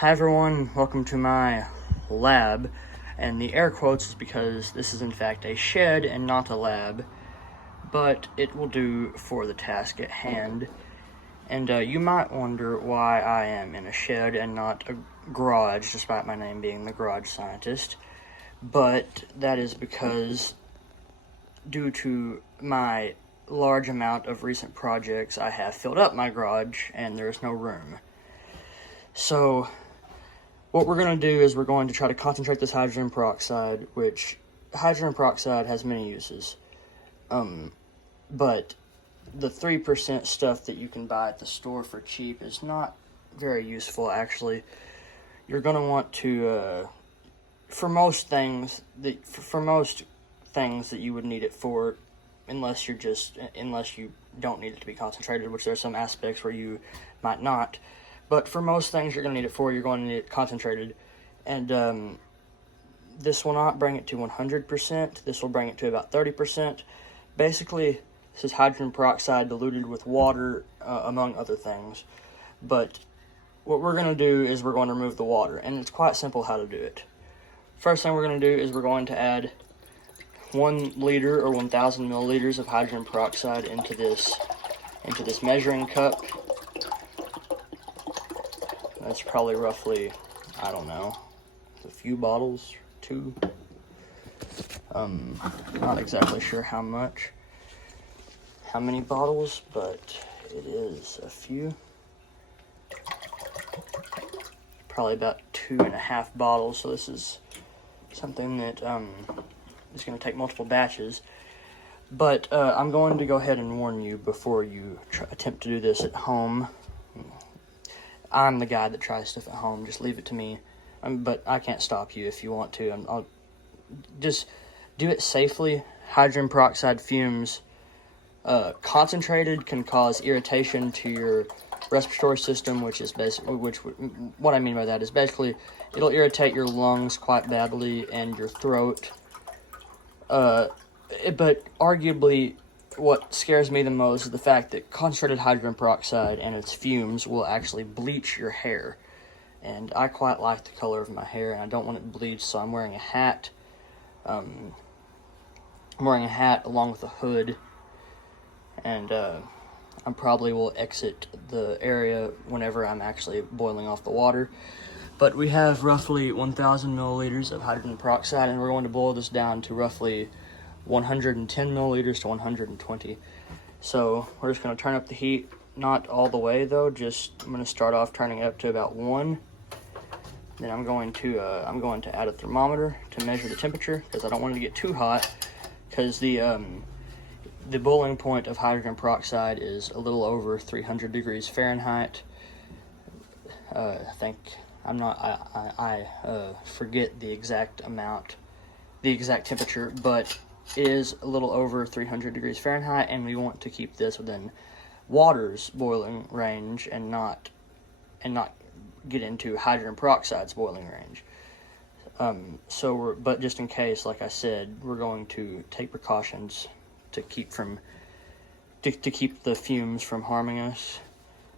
Hi everyone, welcome to my lab, and the air quotes is because this is in fact a shed and not a lab, but it will do for the task at hand. And you might wonder why I am in a shed and not a garage, despite my name being the garage scientist, but that is because due to my large amount of recent projects, I have filled up my garage and there is no room. So what we're going to do is we're going to try to concentrate this hydrogen peroxide, which hydrogen peroxide has many uses. But the 3% stuff that you can buy at the store for cheap is not very useful, actually. You're going to want to, for most things that you would need it for, unless you don't need it to be concentrated, which there are some aspects where you might not. But for most things you're going to need it for, you're going to need it concentrated. And this will not bring it to 100%. This will bring it to about 30%. Basically, this is hydrogen peroxide diluted with water, among other things. But what we're going to do is we're going to remove the water. And it's quite simple how to do it. First thing we're going to do is we're going to add 1 liter or 1,000 milliliters of hydrogen peroxide into this measuring cup. That's probably roughly, I don't know, a few bottles, 2. Not exactly sure how many bottles, but it is a few. Probably about 2.5 bottles, so this is something that is going to take multiple batches. But I'm going to go ahead and warn you before you attempt to do this at home. I'm the guy that tries stuff at home. Just leave it to me. But I can't stop you if you want to. I'll just do it safely. Hydrogen peroxide fumes, concentrated, can cause irritation to your respiratory system, which is basically what I mean by that is basically it'll irritate your lungs quite badly and your throat. But arguably, what scares me the most is the fact that concentrated hydrogen peroxide and its fumes will actually bleach your hair. And I quite like the color of my hair, and I don't want it bleached, so I'm wearing a hat. I'm wearing a hat along with a hood, and I probably will exit the area whenever I'm actually boiling off the water. But we have roughly 1,000 milliliters of hydrogen peroxide, and we're going to boil this down to roughly 110 milliliters to 120. So we're just going to turn up the heat, not all the way though, I'm going to start off turning it up to about 1. Then I'm going to add a thermometer to measure the temperature, because I don't want it to get too hot, because the boiling point of hydrogen peroxide is a little over 300 degrees Fahrenheit. I forget the exact temperature, but is a little over 300 degrees Fahrenheit, and we want to keep this within water's boiling range and not get into hydrogen peroxide's boiling range. But just in case, like I said, we're going to take precautions to keep the fumes from harming us.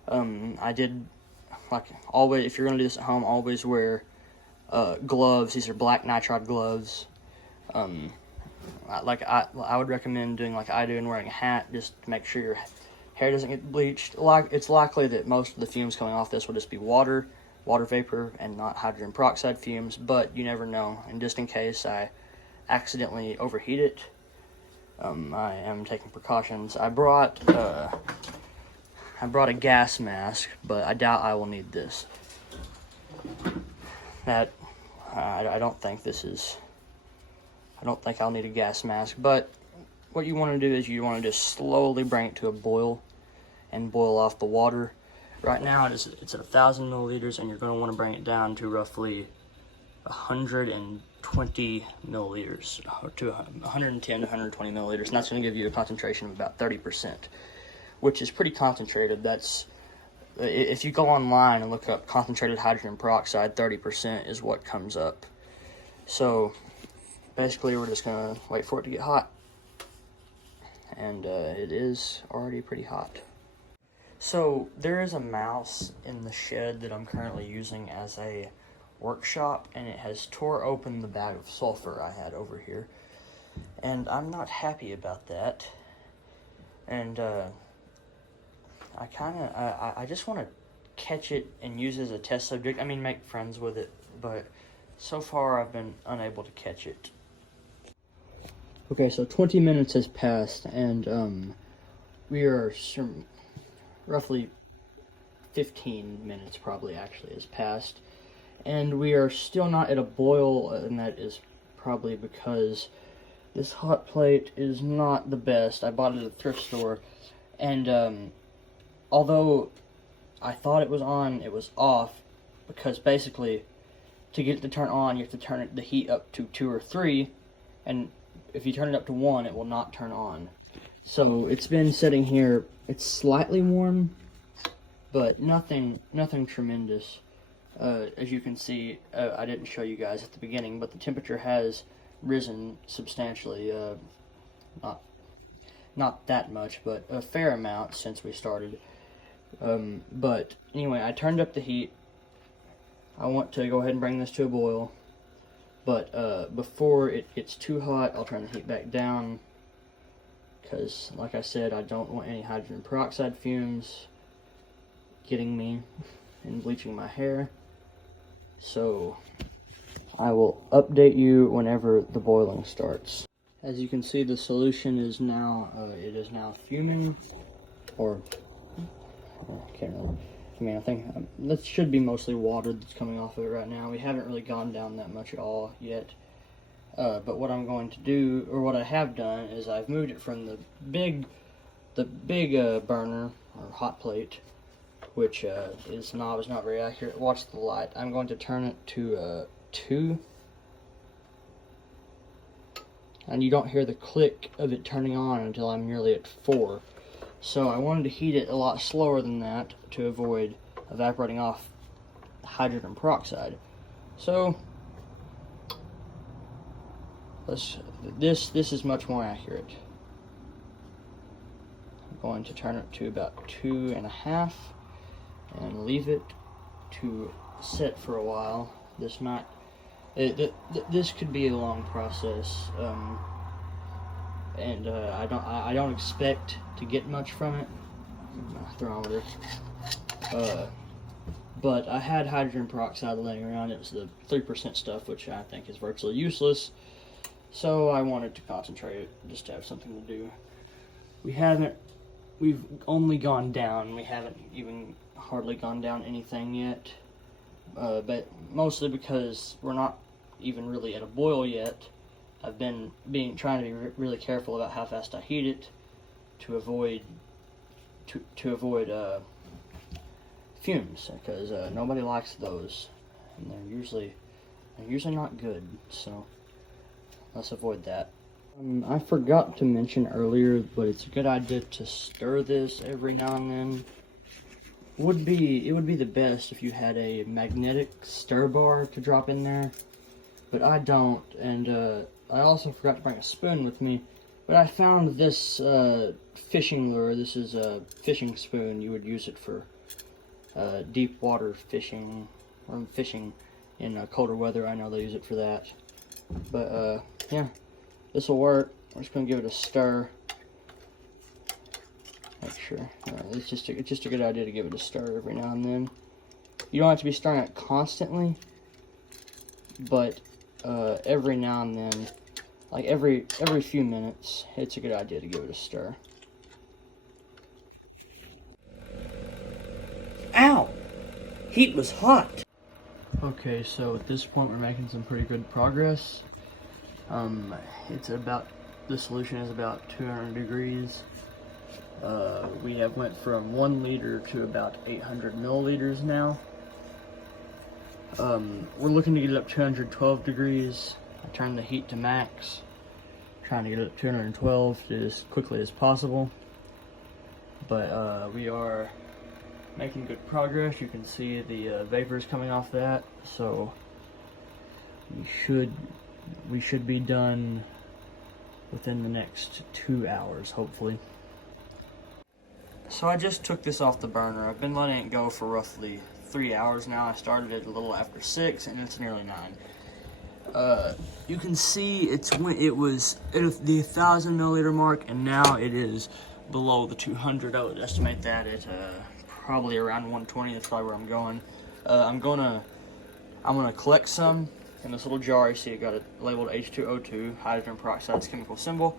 I did, like always, if you're going to do this at home, always wear gloves. These are black nitrile gloves. I would recommend doing like I do and wearing a hat, just to make sure your hair doesn't get bleached. It's likely that most of the fumes coming off this will just be water vapor, and not hydrogen peroxide fumes, but you never know. And just in case I accidentally overheat it, I am taking precautions. I brought a gas mask, but I doubt I will need this. I don't think I'll need a gas mask, but what you want to do is you want to just slowly bring it to a boil and boil off the water. Right now it's at 1,000 milliliters, and you're going to want to bring it down to roughly 120 milliliters, to 110 to 120 milliliters, and that's going to give you a concentration of about 30%, which is pretty concentrated. If you go online and look up concentrated hydrogen peroxide, 30% is what comes up. So basically we're just going to wait for it to get hot, and it is already pretty hot. So there is a mouse in the shed that I'm currently using as a workshop, and it has tore open the bag of sulfur I had over here, and I'm not happy about that. And I just want to catch it and use it as a test subject. I mean, make friends with it, but so far I've been unable to catch it. Okay, so 20 minutes has passed, and we are roughly 15 minutes probably actually has passed, and we are still not at a boil, and that is probably because this hot plate is not the best. I bought it at a thrift store, and although I thought it was on, it was off, because basically to get it to turn on you have to turn the heat up to 2 or 3, and if you turn it up to 1 it will not turn on. So it's been sitting here. It's slightly warm, but nothing tremendous. As you can see, I didn't show you guys at the beginning, but the temperature has risen substantially. Not that much, but a fair amount since we started. But anyway, I turned up the heat. I want to go ahead and bring this to a boil, but before it gets too hot, I'll turn the heat back down, because, like I said, I don't want any hydrogen peroxide fumes getting me and bleaching my hair. So I will update you whenever the boiling starts. As you can see, the solution is now fuming, or I can't remember. I mean, I think that should be mostly water that's coming off of it right now. We haven't really gone down that much at all yet. But what I'm going to do, or what I have done, is I've moved it from the big burner or hot plate, which is not very accurate. Watch the light. I'm going to turn it to 2, and you don't hear the click of it turning on until I'm nearly at 4. So I wanted to heat it a lot slower than that to avoid evaporating off hydrogen peroxide. So this is much more accurate. I'm going to turn it to about 2.5 and leave it to sit for a while. This could be a long process, and I don't expect to get much from it. My thermometer. But I had hydrogen peroxide laying around. It was the 3% stuff, which I think is virtually useless. So I wanted to concentrate it, just to have something to do. We've only gone down. We haven't even hardly gone down anything yet. But mostly because we're not even really at a boil yet. I've been trying to be really careful about how fast I heat it to avoid fumes, because nobody likes those, and they're usually not good. So let's avoid that. I forgot to mention earlier, but it's a good idea to stir this every now and then. It would be the best if you had a magnetic stir bar to drop in there, but I don't, and I also forgot to bring a spoon with me. But I found this fishing lure. This is a fishing spoon. You would use it for deep water fishing, or fishing in colder weather. I know they use it for that. But yeah, this will work. We're just gonna give it a stir. Make sure. It's just a good idea to give it a stir every now and then. You don't have to be stirring it constantly, but every now and then, like every few minutes, it's a good idea to give it a stir. Ow! Heat was hot! Okay, so at this point we're making some pretty good progress. The solution is about 200 degrees. We have went from 1 liter to about 800 milliliters now. We're looking to get it up 212 degrees. I turned the heat to max, trying to get it up 212 as quickly as possible. But we are making good progress. You can see the vapors coming off that, so we should be done within the next 2 hours, hopefully. So I just took this off the burner. I've been letting it go for roughly 3 hours now. I started it a little after 6 and it's nearly 9. You can see it was at the 1,000 milliliter mark and now it is below the 200. I would estimate that at probably around 120. That's probably where I'm going. I'm gonna collect some in this little jar. You see it got it labeled H2O2, hydrogen peroxide's chemical symbol.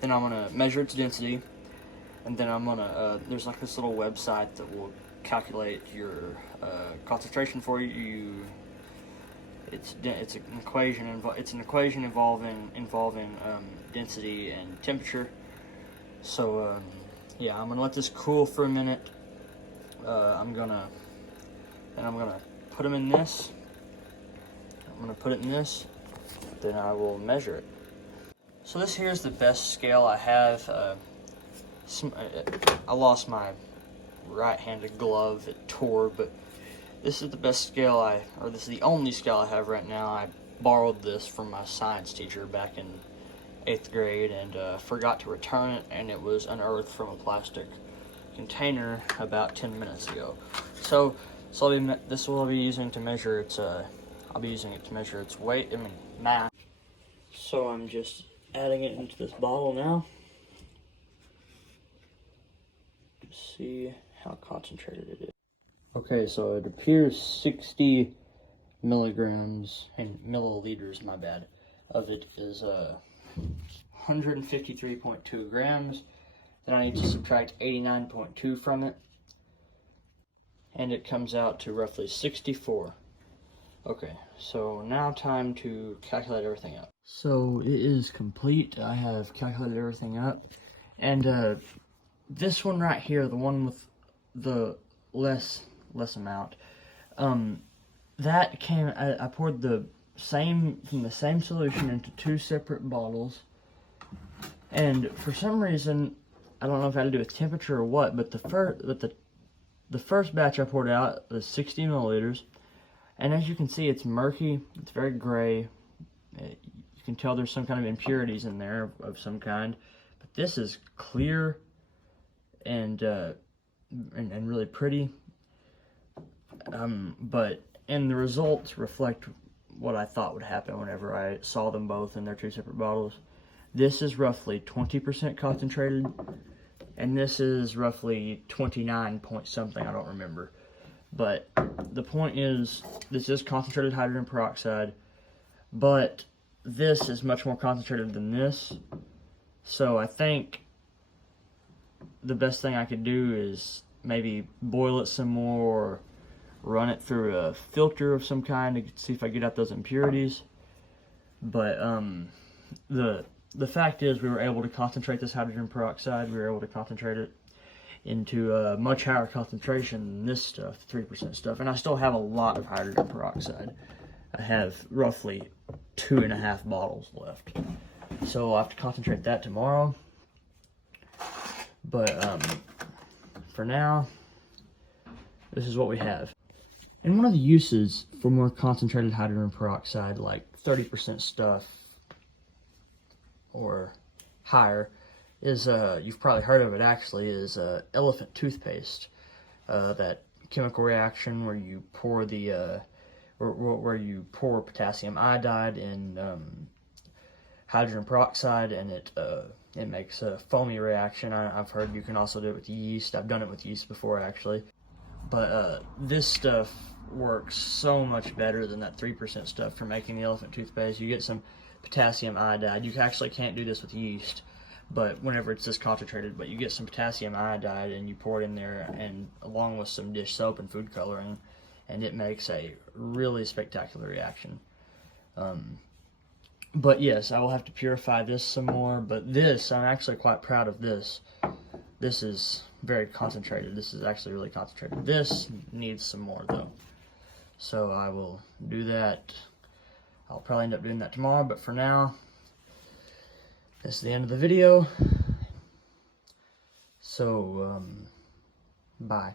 Then I'm gonna measure its density. And then I'm gonna, there's like this little website that will calculate your concentration for you. It's an equation involving density and temperature. So yeah, I'm gonna let this cool for a minute. I'm gonna put them in this. I'm gonna put it in this. Then I will measure it. So this here is the best scale I have. I lost my right-handed glove, it tore, but this is the best scale this is the only scale I have right now. I borrowed this from my science teacher back in 8th grade and forgot to return it, and it was unearthed from a plastic container about 10 minutes ago. So this will be using to measure its, I'll be using it to measure its weight, mass. So I'm just adding it into this bottle now. See how concentrated it is. Okay, so it appears 60 milligrams and milliliters, my bad, of it is 153.2 grams. Then I need to subtract 89.2 from it, and it comes out to roughly 64. Okay, so now time to calculate everything up. So it is complete. I have calculated everything up, and this one right here, the one with the less amount, that came, I poured from the same solution into 2 separate bottles, and for some reason, I don't know if it had to do with temperature or what, but the first batch I poured out was 60 milliliters, and as you can see, it's murky, it's very gray. You can tell there's some kind of impurities in there of some kind, but this is clear and really pretty, and the results reflect what I thought would happen whenever I saw them both in their 2 separate bottles. This is roughly 20% concentrated, and this is roughly 29 point something, I don't remember. But the point is, this is concentrated hydrogen peroxide, but this is much more concentrated than this. So I think the best thing I could do is maybe boil it some more or run it through a filter of some kind to see if I get out those impurities. But the fact is, we were able to concentrate this hydrogen peroxide. We were able to concentrate it into a much higher concentration than this stuff, 3% stuff. And I still have a lot of hydrogen peroxide. I have roughly 2.5 bottles left. So I'll have to concentrate that tomorrow. But for now, this is what we have. And one of the uses for more concentrated hydrogen peroxide, like 30% stuff or higher, is, you've probably heard of it actually, is elephant toothpaste. That chemical reaction where you pour where you pour potassium iodide in hydrogen peroxide, and it makes a foamy reaction. I've heard you can also do it with yeast. I've done it with yeast before, actually. But this stuff works so much better than that 3% stuff for making the elephant toothpaste. You get some potassium iodide. You actually can't do this with yeast, but whenever it's this concentrated, but you get some potassium iodide and you pour it in there, and along with some dish soap and food coloring, and it makes a really spectacular reaction. But yes, I will have to purify this some more, but this, I'm actually quite proud of this. This is very concentrated. This is actually really concentrated. This needs some more though. So I will do that. I'll probably end up doing that tomorrow, but for now, this is the end of the video. So, bye.